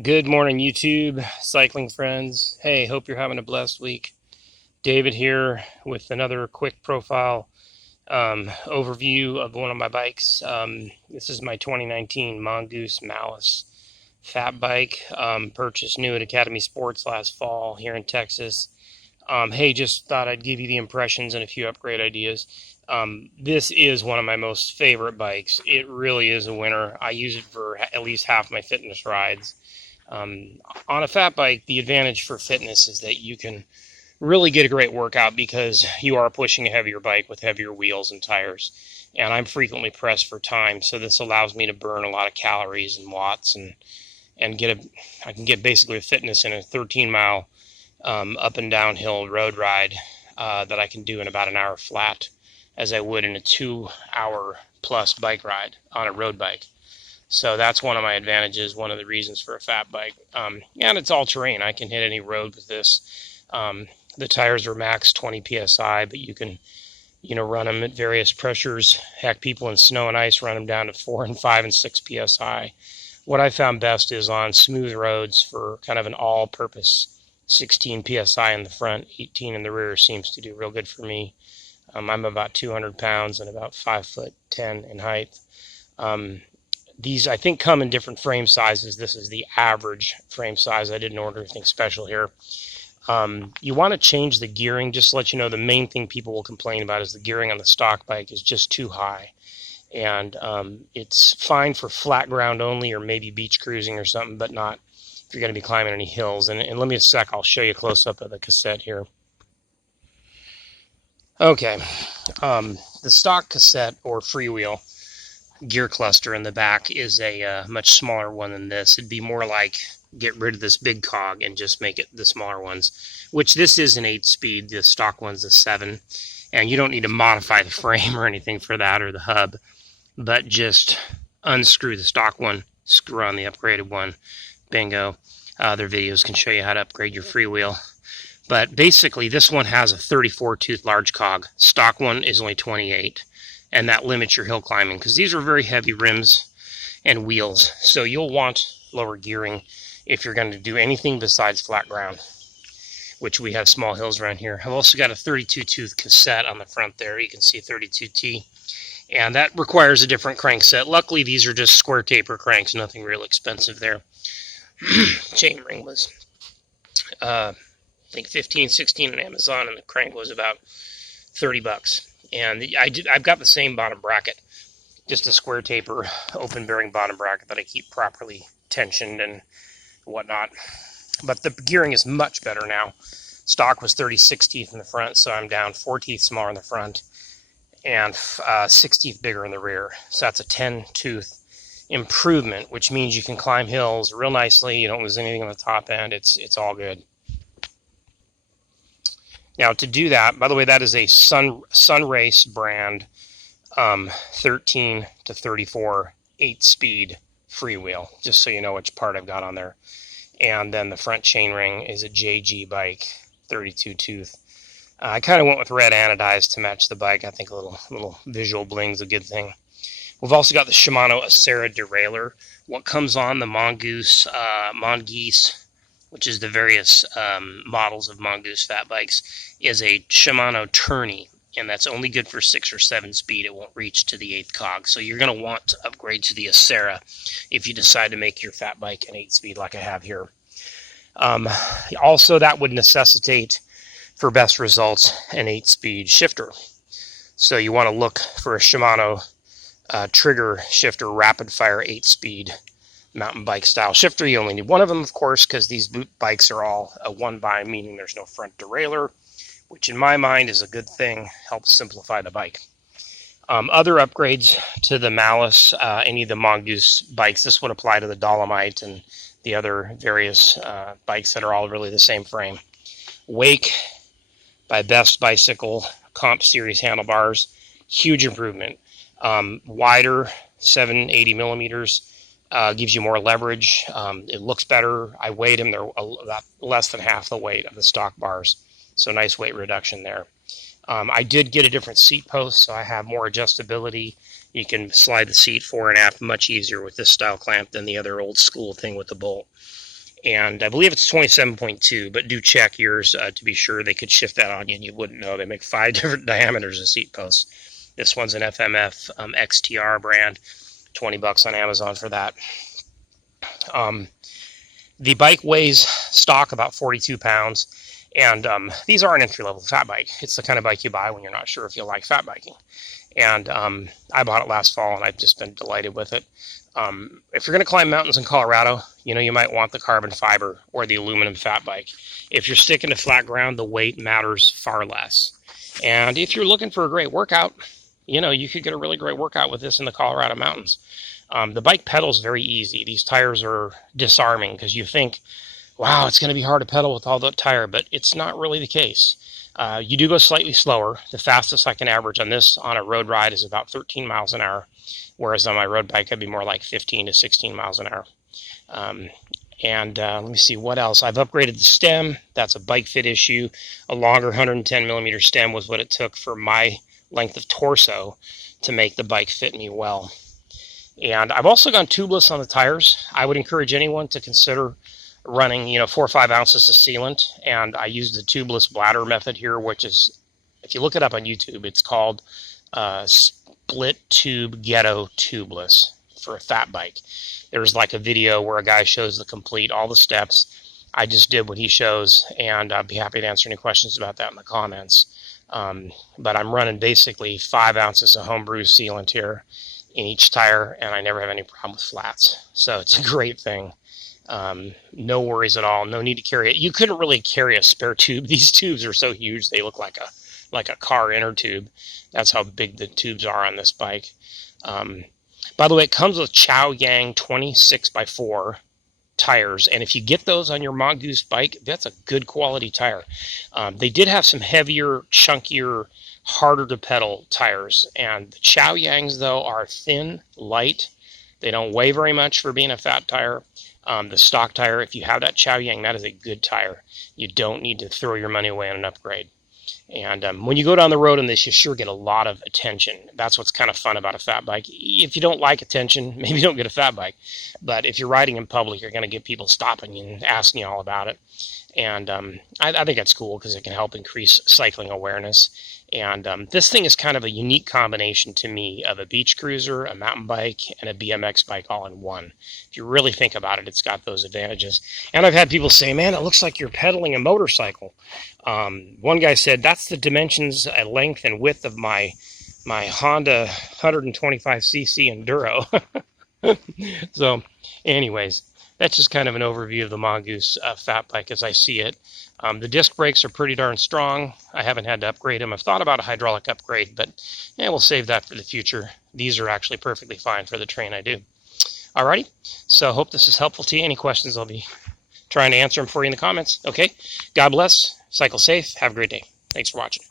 Good morning, YouTube, cycling friends. Hey, hope you're having a blessed week. David here with another quick profile overview of one of my bikes. This is my 2019 Mongoose Malice FAT Bike, purchased new at Academy Sports last fall here in Texas. Hey, just thought I'd give you the impressions and a few upgrade ideas. This is one of my most favorite bikes. It really is a winner. I use it for at least half my fitness rides. On a fat bike, the advantage for fitness is that you can really get a great workout because you are pushing a heavier bike with heavier wheels and tires. And I'm frequently pressed for time, so this allows me to burn a lot of calories and watts and I can get basically a fitness in a 13-mile up and downhill road ride that I can do in about an hour flat, as I would in a 2-hour plus bike ride on a road bike. So that's one of my advantages, one of the reasons for a fat bike. And it's all terrain. I can hit any road with this. The tires are max 20 psi, but you can, run them at various pressures. Heck, people in snow and ice run them down to 4 and 5 and 6 psi. What I found best is on smooth roads for kind of an all-purpose 16 psi in the front, 18 in the rear seems to do real good for me. I'm about 200 pounds and about 5'10" in height. These, I think, come in different frame sizes. This is the average frame size. I didn't order anything special here. You want to change the gearing. Just to let you know, the main thing people will complain about is the gearing on the stock bike is just too high. And it's fine for flat ground only or maybe beach cruising or something, but not if you're going to be climbing any hills. And let me a sec, I'll show you a close-up of the cassette here. Okay, the stock cassette or freewheel gear cluster in the back is a much smaller one than this. It'd be more like get rid of this big cog and just make it the smaller ones, which this is an 8-speed. The stock one's a 7, and you don't need to modify the frame or anything for that or the hub, but just unscrew the stock one, screw on the upgraded one. Bingo. Other videos can show you how to upgrade your freewheel. But basically, this one has a 34-tooth large cog. Stock one is only 28. And that limits your hill climbing because these are very heavy rims and wheels. So you'll want lower gearing if you're going to do anything besides flat ground, which we have small hills around here. I've also got a 32-tooth cassette on the front there. You can see 32T. And that requires a different crankset. Luckily, these are just square taper cranks, nothing real expensive there. Chain ring was, I think, 15, 16 on Amazon, and the crank was about $30. And I've got the same bottom bracket, just a square taper, open bearing bottom bracket that I keep properly tensioned and whatnot. But the gearing is much better now. Stock was 36 teeth in the front, so I'm down 4 teeth smaller in the front and 6 teeth bigger in the rear. So that's a 10-tooth improvement, which means you can climb hills real nicely. You don't lose anything on the top end. It's all good. Now, to do that, by the way, that is a Sunrace brand 13 to 34 8-speed freewheel, just so you know which part I've got on there. And then the front chainring is a JG bike, 32-tooth. I kind of went with red anodized to match the bike. I think a little visual bling's a good thing. We've also got the Shimano Acera derailleur. What comes on the Mongoose, which is the various models of Mongoose fat bikes, is a Shimano tourney, and that's only good for 6 or 7 speed. It won't reach to the 8th cog, so you're going to want to upgrade to the Acera if you decide to make your fat bike an 8-speed like I have here. Also, that would necessitate, for best results, an 8-speed shifter. So you want to look for a Shimano trigger shifter rapid fire 8-speed mountain bike style shifter. You only need one of them, of course, because these bikes are all a one-by, meaning there's no front derailleur, which in my mind is a good thing, helps simplify the bike. Other upgrades to the Malice, any of the Mongoose bikes, this would apply to the Dolomite and the other various bikes that are all really the same frame. Wake by Best Bicycle Comp Series handlebars, huge improvement. Wider, 780 millimeters. Gives you more leverage. It looks better. I weighed them. They're about less than half the weight of the stock bars. So nice weight reduction there. I did get a different seat post, so I have more adjustability. You can slide the seat fore and aft much easier with this style clamp than the other old school thing with the bolt. And I believe it's 27.2, but do check yours to be sure. They could shift that on you and you wouldn't know. They make 5 different diameters of seat posts. This one's an FMF XTR brand, $20 on Amazon for that. The bike weighs stock about 42 pounds, and these are an entry-level fat bike. It's the kind of bike you buy when you're not sure if you like fat biking. And I bought it last fall, and I've just been delighted with it. If you're going to climb mountains in Colorado, you might want the carbon fiber or the aluminum fat bike. If you're sticking to flat ground, the weight matters far less. And if you're looking for a great workout, you could get a really great workout with this in the Colorado mountains. The bike pedals very easy. These tires are disarming because you think, wow, it's going to be hard to pedal with all that tire, but it's not really the case. You do go slightly slower. The fastest I can average on this on a road ride is about 13 miles an hour, whereas on my road bike, I'd be more like 15 to 16 miles an hour. Let me see what else. I've upgraded the stem. That's a bike fit issue. A longer 110 millimeter stem was what it took for my length of torso to make the bike fit me well. And I've also gone tubeless on the tires. I would encourage anyone to consider running, 4 or 5 ounces of sealant. And I use the tubeless bladder method here, which is, if you look it up on YouTube, it's called Split Tube Ghetto Tubeless for a fat bike. There's like a video where a guy shows all the steps. I just did what he shows, and I'd be happy to answer any questions about that in the comments. But I'm running basically 5 ounces of homebrew sealant here in each tire, and I never have any problem with flats. So it's a great thing. No worries at all. No need to carry it. You couldn't really carry a spare tube. These tubes are so huge they look like a car inner tube. That's how big the tubes are on this bike. By the way, it comes with Chow Yang 26x4 tires, and if you get those on your Mongoose bike, that's a good quality tire. They did have some heavier, chunkier, harder to pedal tires, and the Chow Yangs though are thin, light. They don't weigh very much for being a fat tire. The stock tire, if you have that Chow Yang, that is a good tire. You don't need to throw your money away on an upgrade. And when you go down the road on this, you sure get a lot of attention. That's what's kind of fun about a fat bike. If you don't like attention, maybe don't get a fat bike. But if you're riding in public, you're going to get people stopping you and asking you all about it. And I think that's cool because it can help increase cycling awareness. And this thing is kind of a unique combination to me of a beach cruiser, a mountain bike, and a BMX bike all in one. If you really think about it, it's got those advantages. And I've had people say, man, it looks like you're pedaling a motorcycle. One guy said, that's the dimensions, length, and width of my Honda 125cc Enduro. So anyways, that's just kind of an overview of the Mongoose fat bike as I see it. The disc brakes are pretty darn strong. I haven't had to upgrade them. I've thought about a hydraulic upgrade, but we'll save that for the future. These are actually perfectly fine for the train I do. Alrighty, so I hope this is helpful to you. Any questions, I'll be trying to answer them for you in the comments. Okay, God bless, cycle safe, have a great day. Thanks for watching.